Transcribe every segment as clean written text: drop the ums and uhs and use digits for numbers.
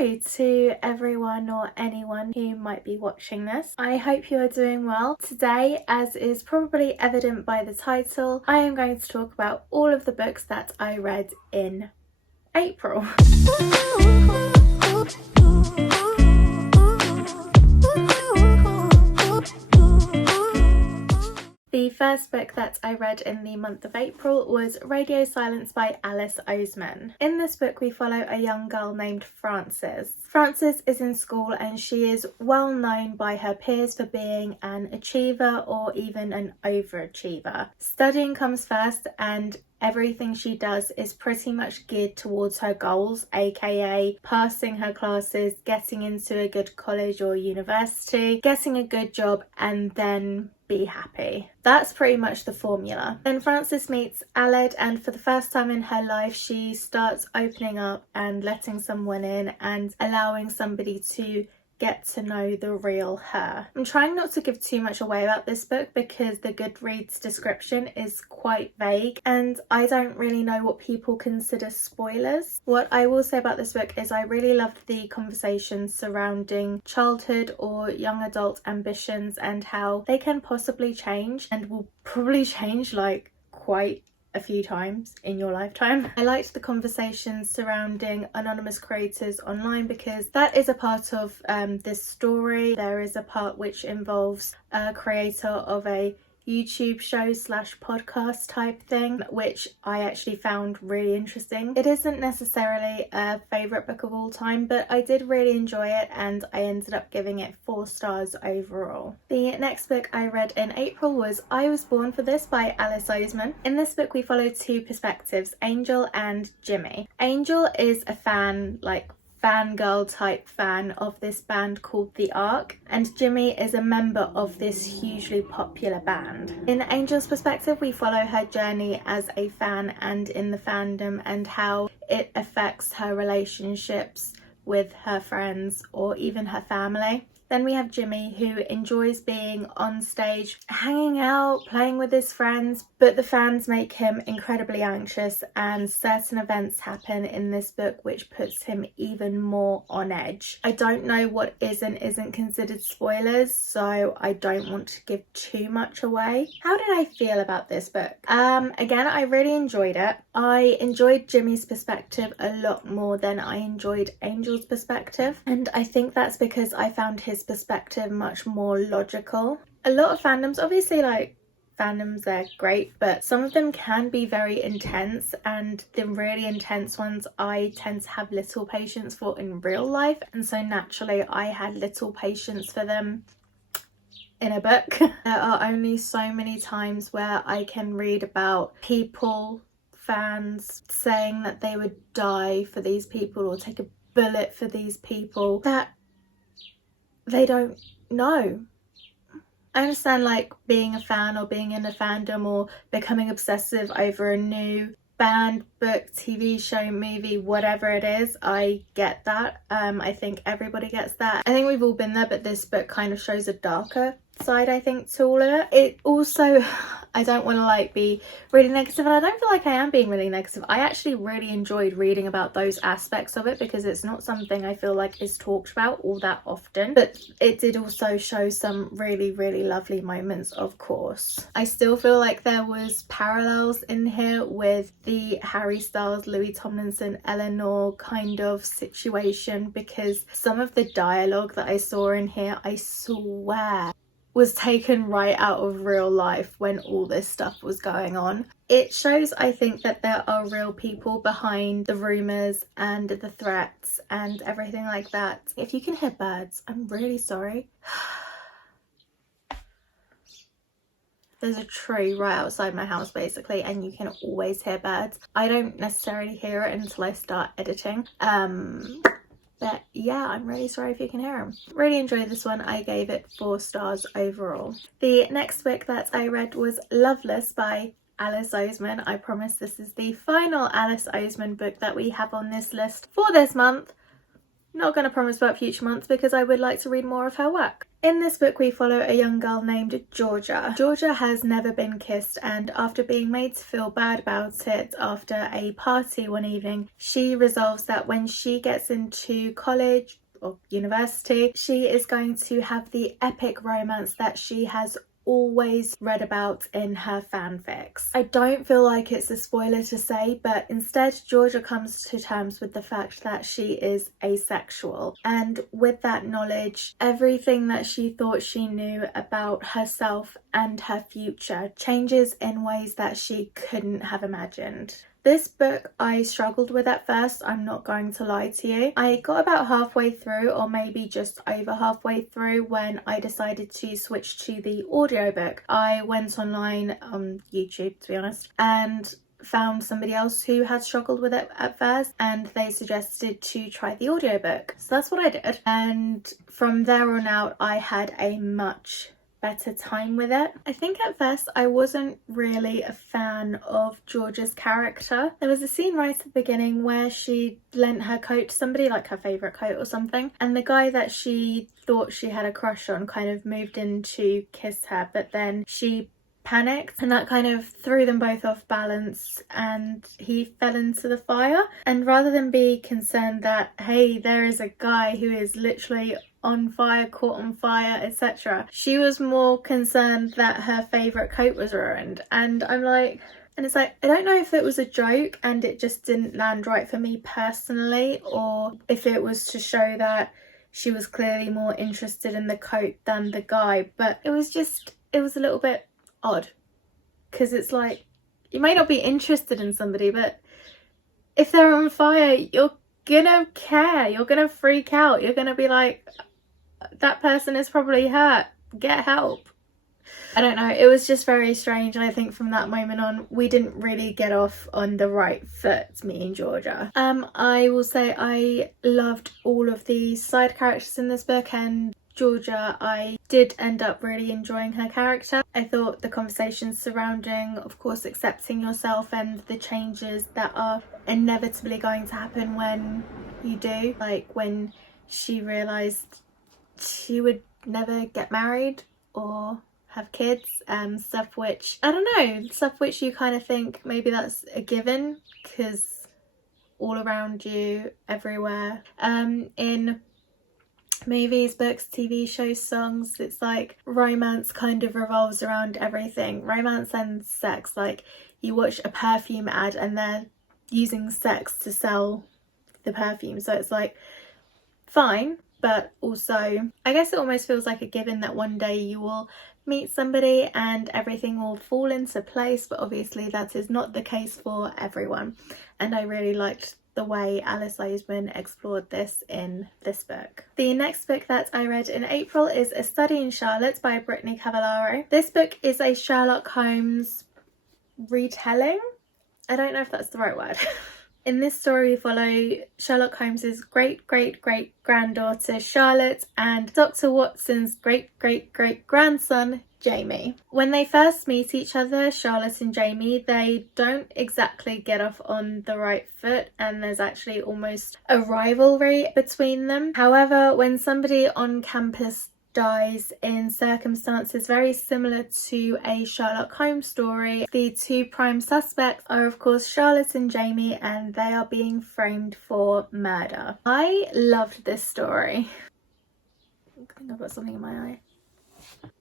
Hello to everyone or anyone who might be watching this. I hope you are doing well. Today, as is probably evident by the title, I am going to talk about all of the books that I read in April. The first book that I read in the month of April was Radio Silence by Alice Oseman. In this book we follow a young girl named Frances. Frances is in school and she is well known by her peers for being an achiever or even an overachiever. Studying comes first and everything she does is pretty much geared towards her goals, aka passing her classes, getting into a good college or university, getting a good job, and then be happy. That's pretty much the formula. Then Frances meets Aled, and for the first time in her life she starts opening up and letting someone in and allowing somebody to get to know the real her. I'm trying not to give too much away about this book because the Goodreads description is quite vague and I don't really know what people consider spoilers. What I will say about this book is I really loved the conversations surrounding childhood or young adult ambitions and how they can possibly change and will probably change like quite a few times in your lifetime. I liked the conversations surrounding anonymous creators online because that is a part of this story. There is a part which involves a creator of a YouTube show slash podcast type thing, which I actually found really interesting. It isn't necessarily a favourite book of all time, but I did really enjoy it and I ended up giving it 4 stars overall. The next book I read in April was I Was Born for This by Alice Oseman. In this book we follow 2 perspectives, Angel and Jimmy. Angel is a fangirl type fan of this band called The Ark, and Jimmy is a member of this hugely popular band. In Angel's perspective we follow her journey as a fan and in the fandom and how it affects her relationships with her friends or even her family. Then we have Jimmy, who enjoys being on stage, hanging out, playing with his friends, but the fans make him incredibly anxious and certain events happen in this book which puts him even more on edge. I don't know what is and isn't considered spoilers, so I don't want to give too much away. How did I feel about this book? Again, I really enjoyed it. I enjoyed Jimmy's perspective a lot more than I enjoyed Angel's perspective, and I think that's because I found his perspective much more logical. A lot of fandoms, obviously fandoms, they're great, but some of them can be very intense, and the really intense ones I tend to have little patience for in real life, and so naturally I had little patience for them in a book. There are only so many times where I can read about people, fans, saying that they would die for these people or take a bullet for these people that they don't know. I understand being a fan or being in a fandom or becoming obsessive over a new band, book, TV show, movie, whatever it is. I get that. I think everybody gets that. I think we've all been there, but this book kind of shows a darker side, I think, to all of it. It also, I don't want to be really negative, and I don't feel like I am being really negative. I actually really enjoyed reading about those aspects of it because it's not something I feel like is talked about all that often, but it did also show some really, really lovely moments, of course. I still feel like there was parallels in here with the Harry Styles, Louis Tomlinson, Eleanor kind of situation, because some of the dialogue that I saw in here, I swear was taken right out of real life when all this stuff was going on. It shows, I think, that there are real people behind the rumours and the threats and everything like that. If you can hear birds, I'm really sorry. There's a tree right outside my house basically, and you can always hear birds. I don't necessarily hear it until I start editing. But yeah, I'm really sorry if you can hear them. Really enjoyed this one. I gave it 4 stars overall. The next book that I read was Loveless by Alice Oseman. I promise this is the final Alice Oseman book that we have on this list for this month. Not going to promise about future months because I would like to read more of her work. In this book we follow a young girl named Georgia. Georgia has never been kissed, and after being made to feel bad about it after a party one evening, she resolves that when she gets into college or university, she is going to have the epic romance that she has always read about in her fanfics. I don't feel like it's a spoiler to say, but instead Georgia comes to terms with the fact that she is asexual, and with that knowledge, everything that she thought she knew about herself and her future changes in ways that she couldn't have imagined. This book I struggled with at first, I'm not going to lie to you. I got about halfway through, or maybe just over halfway through, when I decided to switch to the audiobook. I went online on YouTube, to be honest, and found somebody else who had struggled with it at first, and they suggested to try the audiobook. So that's what I did, and from there on out I had a much better time with it. I think at first I wasn't really a fan of Georgia's character. There was a scene right at the beginning where she lent her coat to somebody, like her favourite coat or something, and the guy that she thought she had a crush on kind of moved in to kiss her, but then she panicked and that kind of threw them both off balance and he fell into the fire. And rather than be concerned that, hey, there is a guy who is literally on fire, caught on fire, etc., she was more concerned that her favourite coat was ruined. And I'm like, and it's like, I don't know if it was a joke and it just didn't land right for me personally, or if it was to show that she was clearly more interested in the coat than the guy, but it was a little bit odd, because it's like, you may not be interested in somebody, but if they're on fire, you're gonna care, you're gonna freak out, you're gonna be like, that person is probably hurt, get help. I don't know, it was just very strange, and I think from that moment on we didn't really get off on the right foot, me and Georgia. I will say I loved all of the side characters in this book, and Georgia, I did end up really enjoying her character. I thought the conversations surrounding, of course, accepting yourself and the changes that are inevitably going to happen when you do, like when she realised she would never get married or have kids, stuff which, I don't know, stuff which you kind of think maybe that's a given because all around you, everywhere, in movies, books, TV shows, songs, it's like romance kind of revolves around everything. Romance and sex, like you watch a perfume ad and they're using sex to sell the perfume, so it's like fine, but also I guess it almost feels like a given that one day you will meet somebody and everything will fall into place, but obviously that is not the case for everyone, and I really liked the way Alice Oseman explored this in this book. The next book that I read in April is A Study in Charlotte by Brittany Cavallaro. This book is a Sherlock Holmes retelling. I don't know if that's the right word. In this story we follow Sherlock Holmes's great-great-great-granddaughter Charlotte and Dr. Watson's great-great-great-grandson Jamie. When they first meet each other, Charlotte and Jamie, they don't exactly get off on the right foot, and there's actually almost a rivalry between them. However, when somebody on campus dies in circumstances very similar to a Sherlock Holmes story, the two prime suspects are of course Charlotte and Jamie, and they are being framed for murder. I loved this story. I think I've got something in my eye.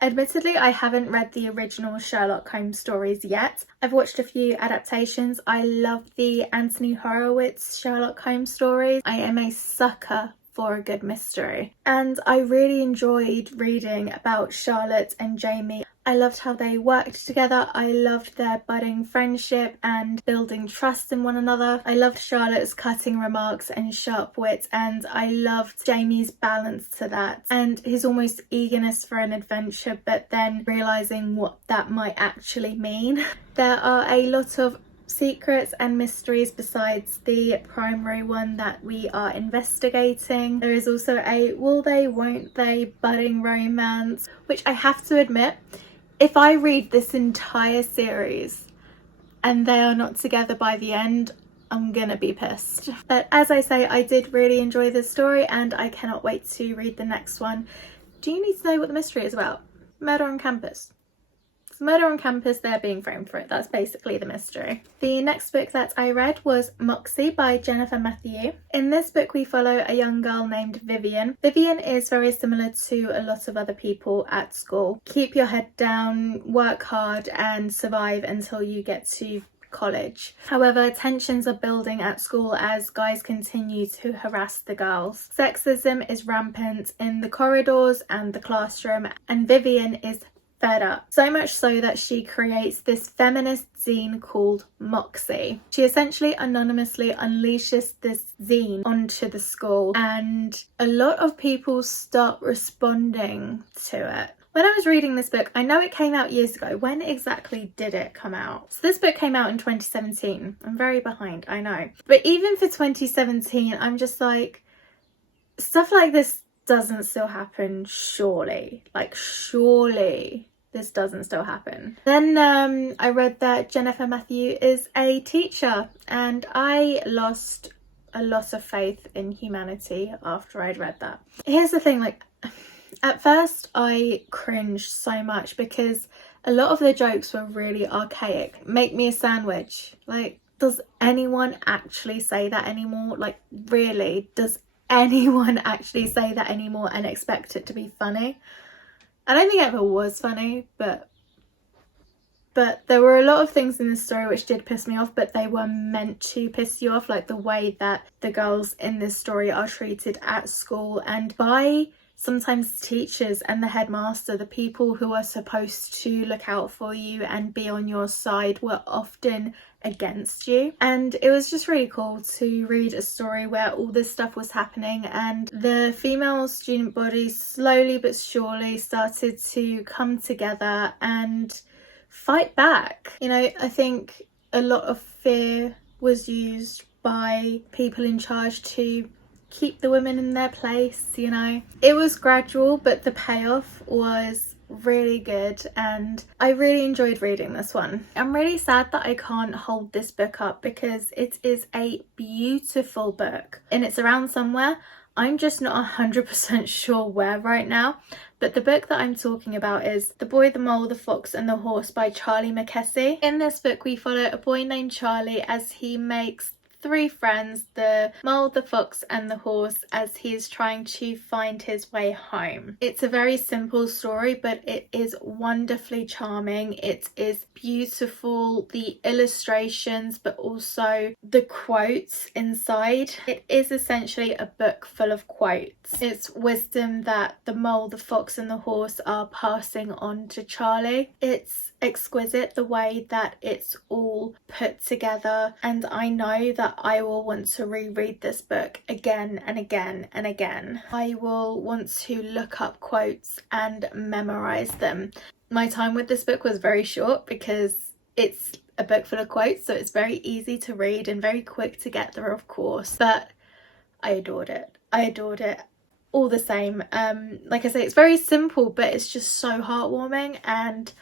Admittedly, I haven't read the original Sherlock Holmes stories yet. I've watched a few adaptations. I love the Anthony Horowitz Sherlock Holmes stories. I am a sucker for a good mystery, and I really enjoyed reading about Charlotte and Jamie. I loved how they worked together. I loved their budding friendship and building trust in one another. I loved Charlotte's cutting remarks and sharp wit, and I loved Jamie's balance to that and his almost eagerness for an adventure, but then realising what that might actually mean. There are a lot of secrets and mysteries besides the primary one that we are investigating. There is also a will they, won't they budding romance, which I have to admit, if I read this entire series and they are not together by the end, I'm gonna be pissed. But as I say, I did really enjoy this story and I cannot wait to read the next one. Do you need to know what the mystery is about? Murder on campus. It's murder on campus, they're being framed for it. That's basically the mystery. The next book that I read was Moxie by Jennifer Matthew. In this book we follow a young girl named Vivian. Vivian is very similar to a lot of other people at school. Keep your head down, work hard and survive until you get to college. However, tensions are building at school as guys continue to harass the girls. Sexism is rampant in the corridors and the classroom, and Vivian is fed up. So much so that she creates this feminist zine called Moxie. She essentially anonymously unleashes this zine onto the school, and a lot of people start responding to it. When I was reading this book, I know it came out years ago. When exactly did it come out? So this book came out in 2017. I'm very behind, I know. But even for 2017, I'm just like, stuff like this doesn't still happen, surely. Like, surely this doesn't still happen. Then I read that Jennifer Matthew is a teacher, and I lost a lot of faith in humanity after I'd read that. Here's the thing, like, at first I cringed so much because a lot of the jokes were really archaic. Make me a sandwich. Like, does anyone actually say that anymore? Like, really? Does anyone actually say that anymore and expect it to be funny? I don't think it ever was funny, but there were a lot of things in this story which did piss me off, but they were meant to piss you off, like the way that the girls in this story are treated at school and by sometimes teachers and the headmaster. The people who are supposed to look out for you and be on your side were often against you, and it was just really cool to read a story where all this stuff was happening and the female student body slowly but surely started to come together and fight back. You know, I think a lot of fear was used by people in charge to keep the women in their place, you know. It was gradual, but the payoff was really good and I really enjoyed reading this one. I'm really sad that I can't hold this book up because it is a beautiful book and it's around somewhere. I'm just not 100% sure where right now, but the book that I'm talking about is The Boy, the Mole, the Fox and the Horse by Charlie Mackesy. In this book we follow a boy named Charlie as he makes 3 friends, the mole, the fox and the horse, as he is trying to find his way home. It's a very simple story, but it is wonderfully charming. It is beautiful, the illustrations, but also the quotes inside. It is essentially a book full of quotes. It's wisdom that the mole, the fox and the horse are passing on to Charlie. It's exquisite the way that it's all put together, and I know that I will want to reread this book again and again and again. I will want to look up quotes and memorize them. My time with this book was very short because it's a book full of quotes, so it's very easy to read and very quick to get through, of course, but I adored it. I adored it all the same. Like I say, it's very simple, but it's just so heartwarming and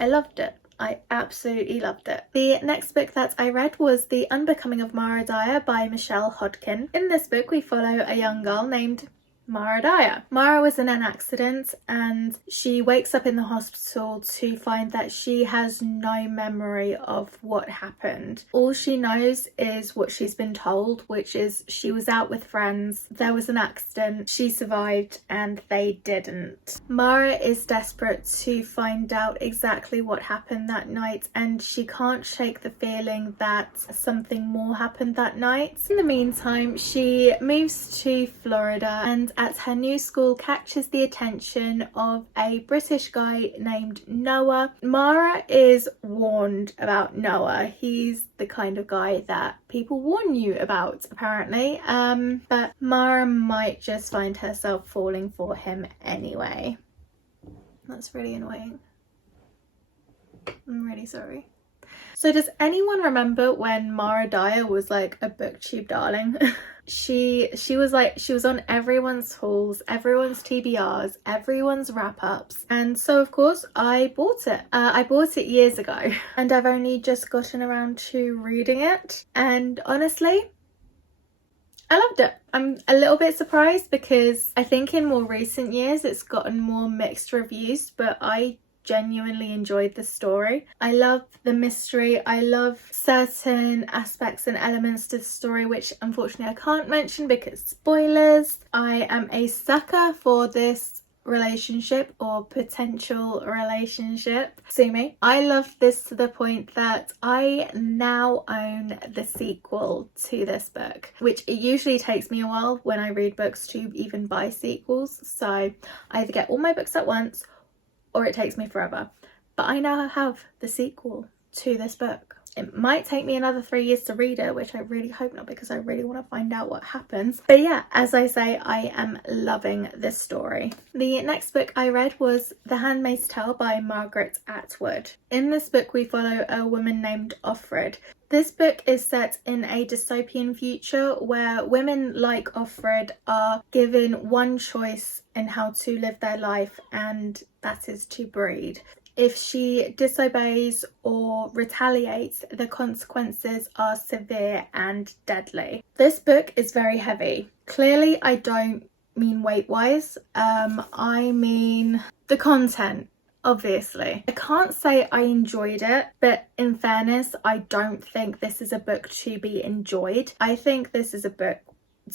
I loved it. I absolutely loved it. The next book that I read was The Unbecoming of Mara Dyer by Michelle Hodkin. In this book we follow a young girl named Mara Dyer. Mara was in an accident and she wakes up in the hospital to find that she has no memory of what happened. All she knows is what she's been told, which is she was out with friends, there was an accident, she survived and they didn't. Mara is desperate to find out exactly what happened that night and she can't shake the feeling that something more happened that night. In the meantime, she moves to Florida and at her new school catches the attention of a British guy named Noah. Mara is warned about Noah. He's the kind of guy that people warn you about, apparently. But Mara might just find herself falling for him anyway. That's really annoying. I'm really sorry. So does anyone remember when Mara Dyer was like a booktube darling? She was on everyone's hauls, everyone's TBRs, everyone's wrap-ups, and so of course I bought it. I bought it years ago and I've only just gotten around to reading it, and honestly I loved it. I'm a little bit surprised because I think in more recent years it's gotten more mixed reviews, but I genuinely enjoyed the story. I love the mystery. I love certain aspects and elements to the story which unfortunately I can't mention because spoilers. I am a sucker for this relationship or potential relationship. Sue me. I loved this to the point that I now own the sequel to this book, which it usually takes me a while when I read books to even buy sequels. So I either get all my books at once or it takes me forever. But I now have the sequel to this book. It might take me another 3 years to read it, which I really hope not because I really want to find out what happens. But yeah, as I say, I am loving this story. The next book I read was The Handmaid's Tale by Margaret Atwood. In this book we follow a woman named Offred. This book is set in a dystopian future where women like Offred are given one choice in how to live their life, and that is to breed. If she disobeys or retaliates, the consequences are severe and deadly. This book is very heavy. Clearly, I don't mean weight-wise. I mean the content, obviously. I can't say I enjoyed it, but in fairness, I don't think this is a book to be enjoyed. I think this is a book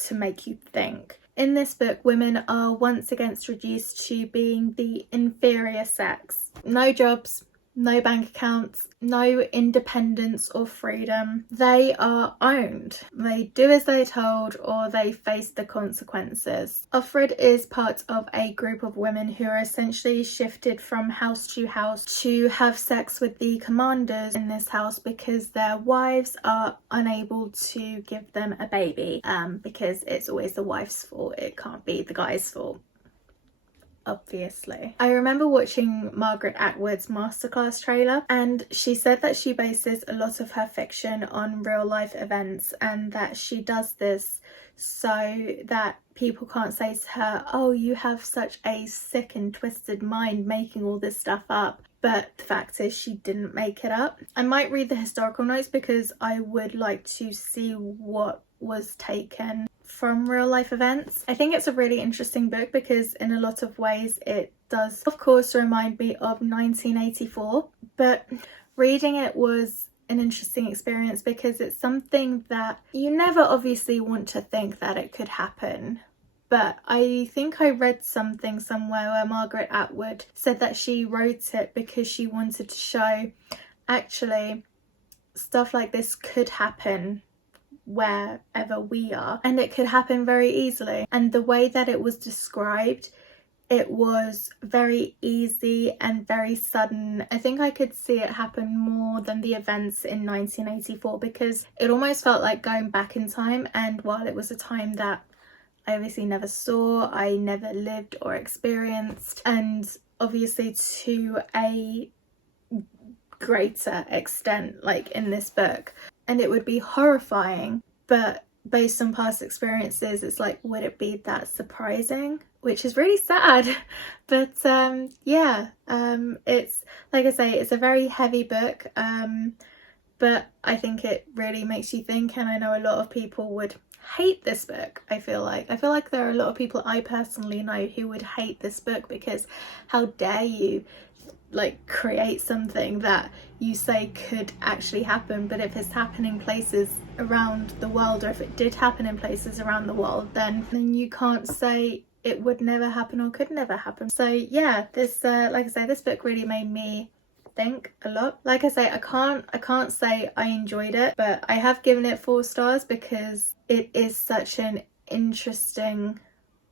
to make you think. In this book, women are once again reduced to being the inferior sex. No jobs, no bank accounts, no independence or freedom. They are owned. They do as they're told or they face the consequences. Offred is part of a group of women who are essentially shifted from house to house to have sex with the commanders in this house because their wives are unable to give them a baby, because it's always the wife's fault. It can't be the guy's fault. Obviously. I remember watching Margaret Atwood's masterclass trailer, and she said that she bases a lot of her fiction on real life events and that she does this so that people can't say to her, oh, you have such a sick and twisted mind making all this stuff up. But the fact is she didn't make it up. I might read the historical notes because I would like to see what was taken from real life events. I think it's a really interesting book because in a lot of ways it does of course remind me of 1984, but reading it was an interesting experience because it's something that you never obviously want to think that it could happen. But I think I read something somewhere where Margaret Atwood said that she wrote it because she wanted to show actually stuff like this could happen wherever we are, and it could happen very easily. And the way that it was described, it was very easy and very sudden. I think I could see it happen more than the events in 1984 because it almost felt like going back in time, and while it was a time that I obviously never saw, I never lived or experienced, and obviously to a greater extent like in this book, and it would be horrifying, but based on past experiences it's like, would it be that surprising? Which is really sad. But yeah, it's like I say, it's a very heavy book, but I think it really makes you think, and I know a lot of people would hate this book. I feel like there are a lot of people I personally know who would hate this book because how dare you like create something that you say could actually happen, but if it's happening places around the world, or if it did happen in places around the world, then you can't say it would never happen or could never happen. So yeah, this like I say, this book really made me think a lot. Like I say, I can't say I enjoyed it, but I have given it 4 stars because it is such an interesting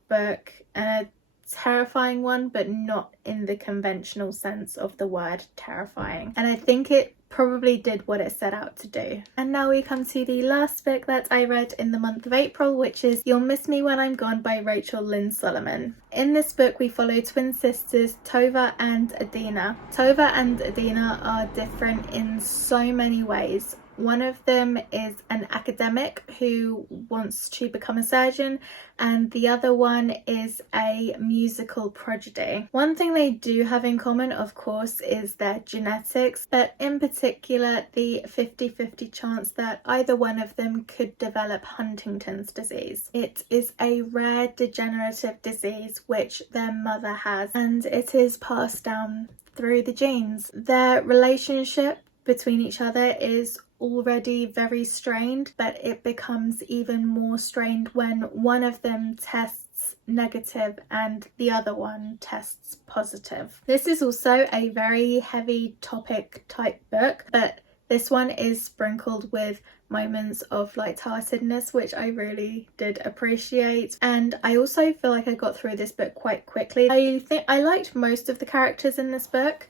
book and terrifying one, but not in the conventional sense of the word terrifying. And I think it probably did what it set out to do. And now we come to the last book that I read in the month of April, which is You'll Miss Me When I'm Gone by Rachel Lynn Solomon. In this book we follow twin sisters Tova and Adina. Tova and Adina are different in so many ways. One of them is an academic who wants to become a surgeon, and the other one is a musical prodigy. One thing they do have in common, of course, is their genetics, but in particular the 50-50 chance that either one of them could develop Huntington's disease. It is a rare degenerative disease which their mother has, and it is passed down through the genes. Their relationship between each other is already very strained, but it becomes even more strained when one of them tests negative and the other one tests positive. This is also a very heavy topic type book, but this one is sprinkled with moments of lightheartedness, which I really did appreciate. And I also feel like I got through this book quite quickly. I think I liked most of the characters in this book.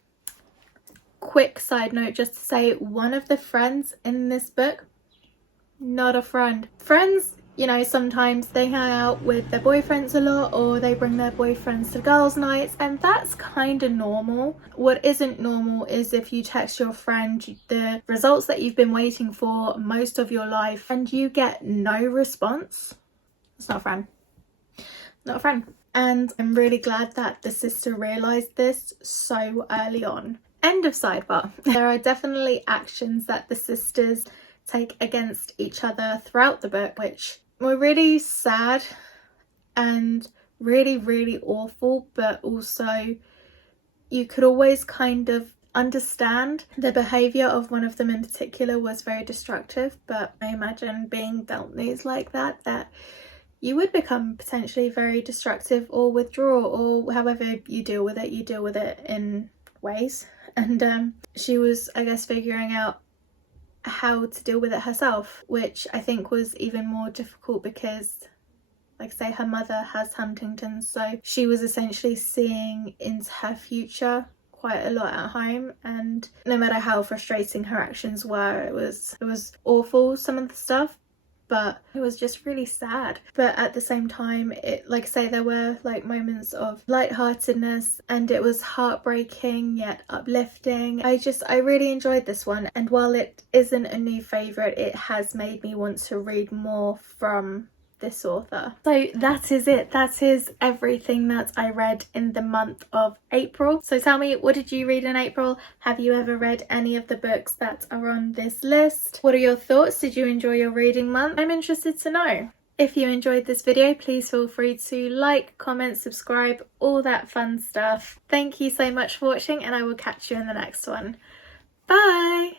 Quick side note, just to say, one of the friends in this book, not a friend. Friends, you know, sometimes they hang out with their boyfriends a lot, or they bring their boyfriends to girls' nights, and that's kind of normal. What isn't normal is if you text your friend the results that you've been waiting for most of your life and you get no response. It's not a friend. Not a friend. And I'm really glad that the sister realised this so early on. End of sidebar. There are definitely actions that the sisters take against each other throughout the book which were really sad and really, really awful, but also you could always kind of understand. The behaviour of one of them in particular was very destructive, but I imagine being dealt news like that you would become potentially very destructive or withdraw, or however you deal with it in ways. And she was, I guess, figuring out how to deal with it herself, which I think was even more difficult because, like I say, her mother has Huntington's, so she was essentially seeing into her future quite a lot at home, and no matter how frustrating her actions were, it was awful, some of the stuff, but it was just really sad. But at the same time, it, like I say, there were like moments of lightheartedness, and it was heartbreaking yet uplifting. I really enjoyed this one, and while it isn't a new favourite, it has made me want to read more from this author. So that is it. That is everything that I read in the month of April. So tell me, what did you read in April? Have you ever read any of the books that are on this list? What are your thoughts? Did you enjoy your reading month? I'm interested to know. If you enjoyed this video, please feel free to like, comment, subscribe, all that fun stuff. Thank you so much for watching, and I will catch you in the next one. Bye!